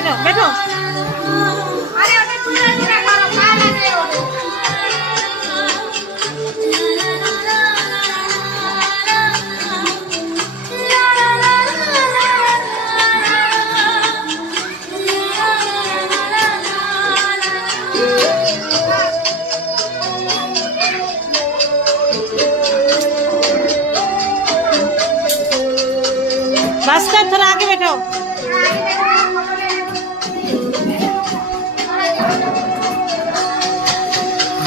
बैठो बैठो। बस कर थोड़ा आगे बैठो।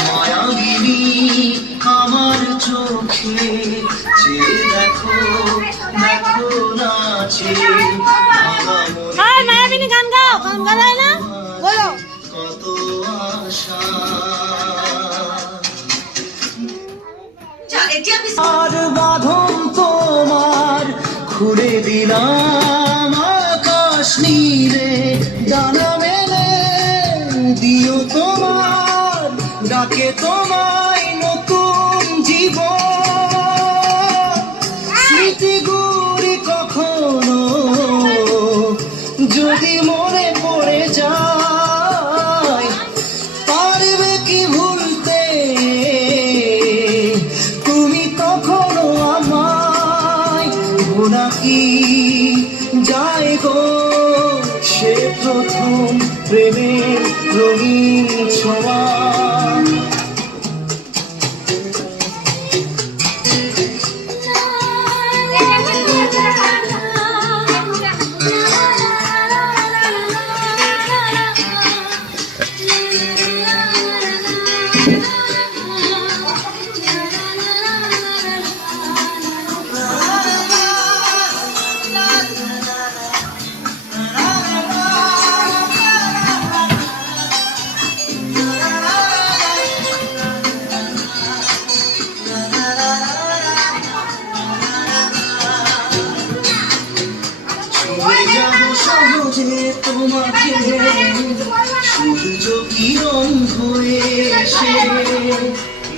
मायाविनी আমার চোখে যে দেখো দেখো নাচে हाय मायाविनी गान गाओ। गान गा रहा है ना, बोलो। কত আশা আর বাঁধন তোমার খুলে দিলাম আকাশ নীলে ডানা মেলে দিও তোমার ডাকে তোমায় নতুন জীবন স্মৃতিগুলি কখনো যদি মনে পড়ে যায় পারবে কি ভুলতে তুমি তখনো আমায় ভোলা কি যায় গো সে প্রথম প্রেমের রঙিন ছোঁয়া তোমাকে সূর্য কিরণ হয়ে এসে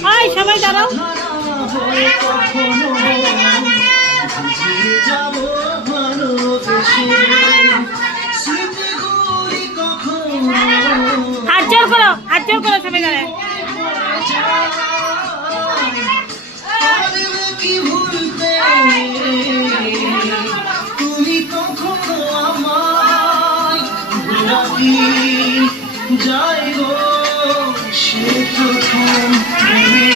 हाय সবাই দাঁড়াও। কখনো বুঝিয়ে যাব ভালোবেসে স্মৃতিগুলি কখনো हाथ जोड़ करो सबाई दाঁড়ায়। পারবে কি ভুলতে তুমি কখনো আমায় ভোলা কি যায়